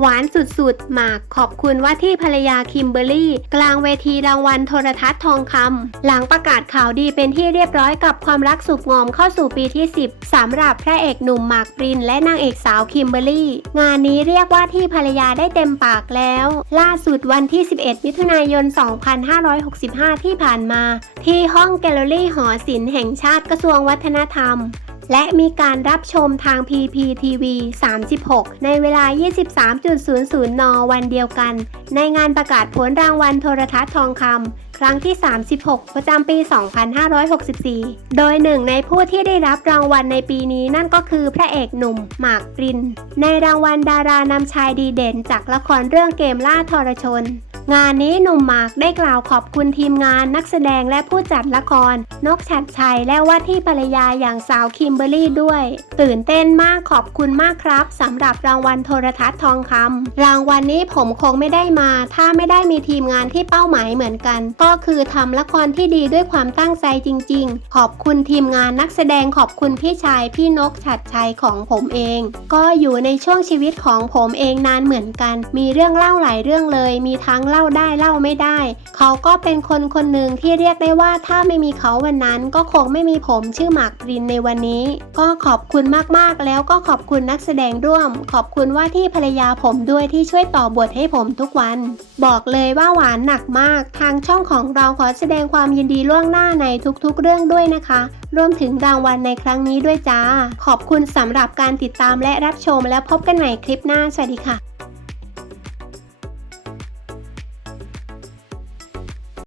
หวานสุดๆ หมากขอบคุณว่าที่ภรรยาคิมเบอรรี่ กลางเวทีรางวัลโทรทัศน์ทองคำหลังประกาศข่าวดีเป็นที่เรียบร้อยกับความรักสุขงอมเข้าสู่ปีที่ 10สำหรับพระเอกหนุ่มหมากปรินและนางเอกสาวคิมเบอรรี่ งานนี้เรียกว่าที่ภรรยาได้เต็มปากแล้ว ล่าสุดวันที่ 11 มิถุนายน 2565 ที่ผ่านมา ที่ห้องแกลเลอรี่หอศิลป์แห่งชาติกระทรวงวัฒนธรรม และมีการรับชมทาง PPTV 36 ในเวลา 23.00 น วันเดียวกัน ในงานประกาศผลรางวัลโทรทัศน์ทองคำครั้งที่ 36 ประจำปี 2564 โดยหนึ่งในผู้ที่ได้รับรางวัลในปีนี้นั่นก็คือพระเอกหนุ่ม หมากปริน ในรางวัลดารานำชายดีเด่นจากละครเรื่องเกมล่าทรชน งานนี้หนุ่มหมากได้กล่าวขอบคุณทีมงานนักแสดงและผู้จัดละคร นกชัดชัยและว่าที่ภรรยาอย่างสาวคิมเบอรี่ด้วย ตื่นเต้นมากขอบคุณมากครับสำหรับรางวัลโทรทัศน์ทองคำรางวัลนี้ผมคงไม่ได้มา ถ้าไม่ได้มีทีมงานที่เป้าหมายเหมือนกัน ก็คือทำละครที่ดีด้วยความตั้งใจจริง ๆ ขอบคุณทีมงานนักแสดงขอบคุณพี่ชายพี่นกชัดชัยของผมเอง ก็อยู่ในช่วงชีวิตของผมเองนานเหมือนกัน มีเรื่องเล่าหลายเรื่องเลยมีทั้งเล่าได้เล่าไม่ได้ เขาก็เป็นคนคนหนึ่งที่เรียกได้ว่าถ้าไม่มีเขาวันนั้นก็คงไม่มีผมชื่อหมากปรินในวันนี้ ก็ขอบคุณมากๆ แล้วก็ขอบคุณนักแสดงร่วม ขอบคุณว่าที่ภรรยาผมด้วยที่ช่วยต่อบทให้ผมทุกวัน บอกเลยว่าหวานหนักมาก ทางช่องของเราขอแสดงความยินดีล่วงหน้าในทุกๆ เรื่องด้วยนะคะ รวมถึงรางวัลในครั้งนี้ด้วยจ้า ขอบคุณสำหรับการติดตามและรับชมแล้วพบกันใหม่คลิปหน้า สวัสดีค่ะ